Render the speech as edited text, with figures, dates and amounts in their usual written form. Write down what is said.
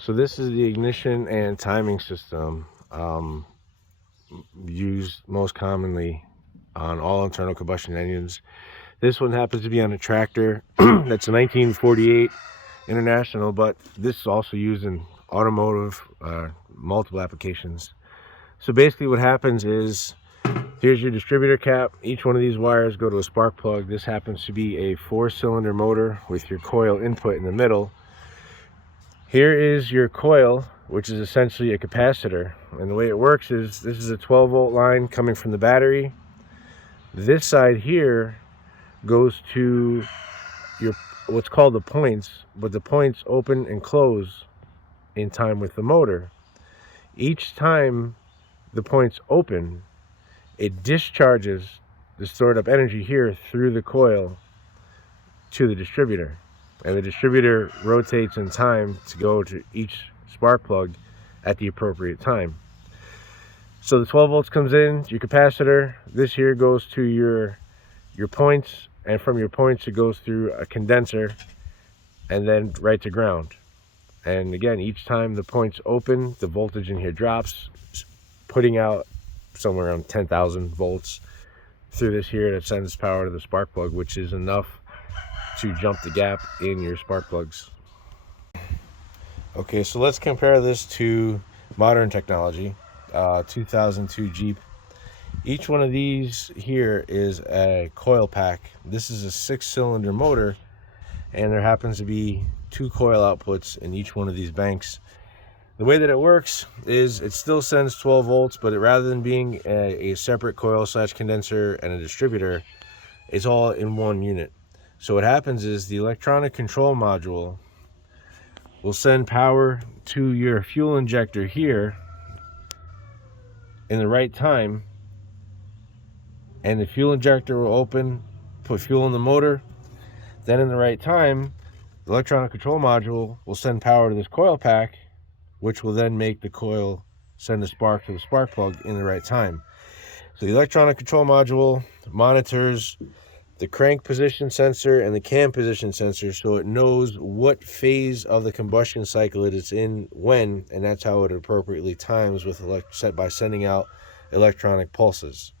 So this is the ignition and timing system used most commonly on all internal combustion engines. This one happens to be on a tractor. That's a 1948 International, but this is also used in automotive, multiple applications. So basically what happens is, here's your distributor cap. Each one of these wires go to a spark plug. This happens to be a 4-cylinder motor with your coil input in the middle. Here is your coil, which is essentially a capacitor. And the way it works is, this is a 12-volt line coming from the battery. This side here goes to your what's called the points, but the points open and close in time with the motor. Each time the points open, it discharges the stored up energy here through the coil to the distributor, and the distributor rotates in time to go to each spark plug at the appropriate time. So the 12 volts comes in, your capacitor. This here goes to your points, and from your points it goes through a condenser and then right to ground. And again, each time the points open, the voltage in here drops, putting out somewhere around 10,000 volts through this here that sends power to the spark plug, which is enough to jump the gap in your spark plugs. Okay, so let's compare this to modern technology. 2002 Jeep. Each one of these here is a coil pack. This is a 6-cylinder motor, and there happens to be 2 coil outputs in each one of these banks. The way that it works is it still sends 12 volts, but rather than being a separate coil / condenser and a distributor, it's all in one unit. So what happens is the electronic control module will send power to your fuel injector here in the right time, and the fuel injector will open, put fuel in the motor. Then in the right time, the electronic control module will send power to this coil pack, which will then make the coil send a spark to the spark plug in the right time. So the electronic control module monitors the crank position sensor and the cam position sensor, so it knows what phase of the combustion cycle it is in when, and that's how it appropriately times with set by sending out electronic pulses.